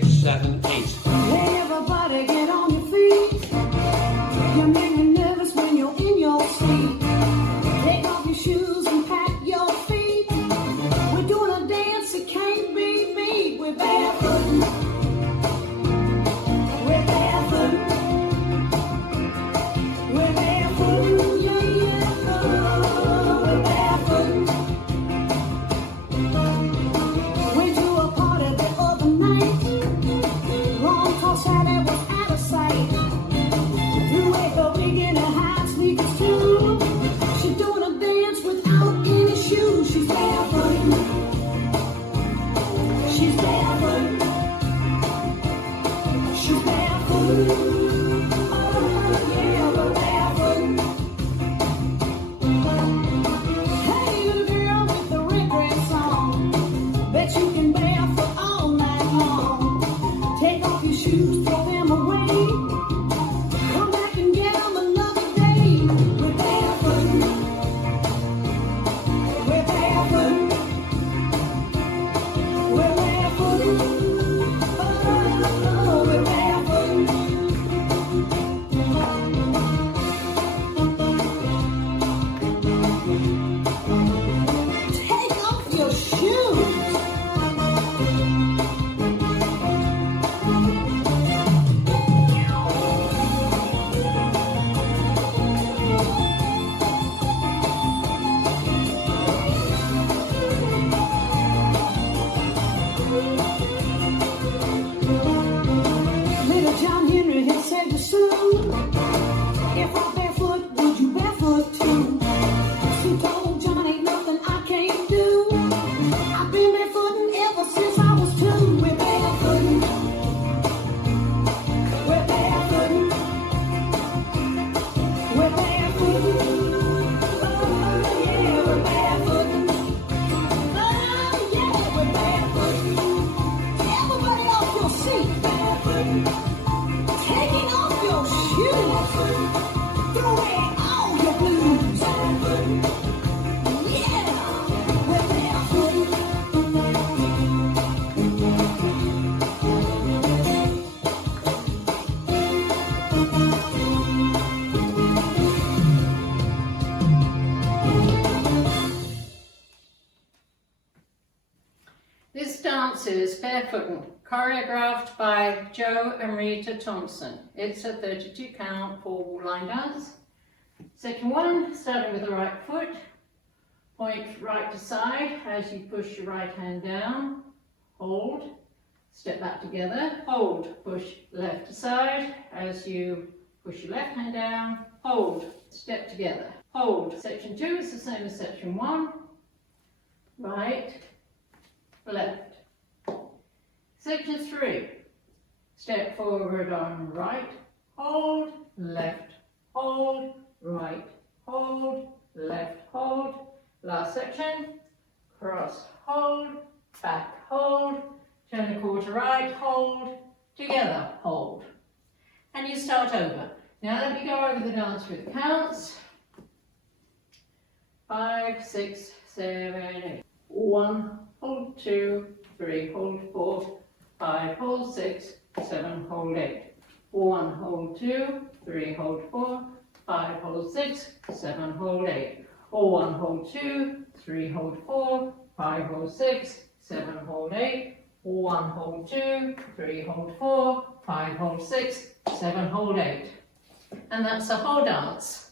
6, 7, 8. Hey, everybody get on your feet. You make me nervous when you're in your seat. Take off your shoes and pat your feet. We're doing a dance that can't be beat. We're barefootin'. We're barefootin'. We're barefootin', yeah, yeah. We're barefootin'. Went to a party the other night. Long tall Sally was out of sight. Threw away her wig and her high sneakers too. She's doing a dance without any shoes. She's barefootin'. She's barefootin'. She's barefootin'. Oh, yeah, we're barefootin'. Hey, little girl with the red song. Bet you can barefoot all night long. Take off your shoes, throw them away. Come back and get them another day. We're barefootin'. We're barefootin'. We're barefootin'. Oh, we're barefootin'. Take off your shoes. Little John Henry had said to Sue, if I'm barefoot, would you barefoot too? Sue told John, ain't nothing I can't do. I've been barefootin' ever since I was 2. We're barefootin'. We're barefootin'. We're barefootin'. Oh, yeah, we're barefootin'. Oh, yeah, we're barefootin'. Everybody off your seat, barefootin'. Taking off your shoes. Throw away all your blues. Barefootin'. Yeah, we're barefootin'. This dance is Barefootin', choreographed by Joe and Rita Thompson. It's a 32 count 4 line dance. Section 1, starting with the right foot. Point right to side as you push your right hand down. Hold. Step back together. Hold. Push left to side as you push your left hand down. Hold. Step together. Hold. Section 2 is the same as section 1. Right. Left. Section 3. Step forward on right. Hold. Left. Hold. Right. Hold. Left. Hold. Last section. Cross. Hold. Back. Hold. Turn a quarter right. Hold. Together. Hold. And you start over. Now let me go over the dance with the counts. 5, 6, 7, 8. 1, hold 2, 3, hold 4, 5, hold 6, 7, hold 8. 1, hold 2, 3, hold 4, 5, hold 6, 7, hold 8. 1, hold 2, 3, hold 4, 5, hold 6, 7, hold 8. 1, hold 2, 3, hold 4, 5, hold 6, 7, hold 8. And that's the whole dance.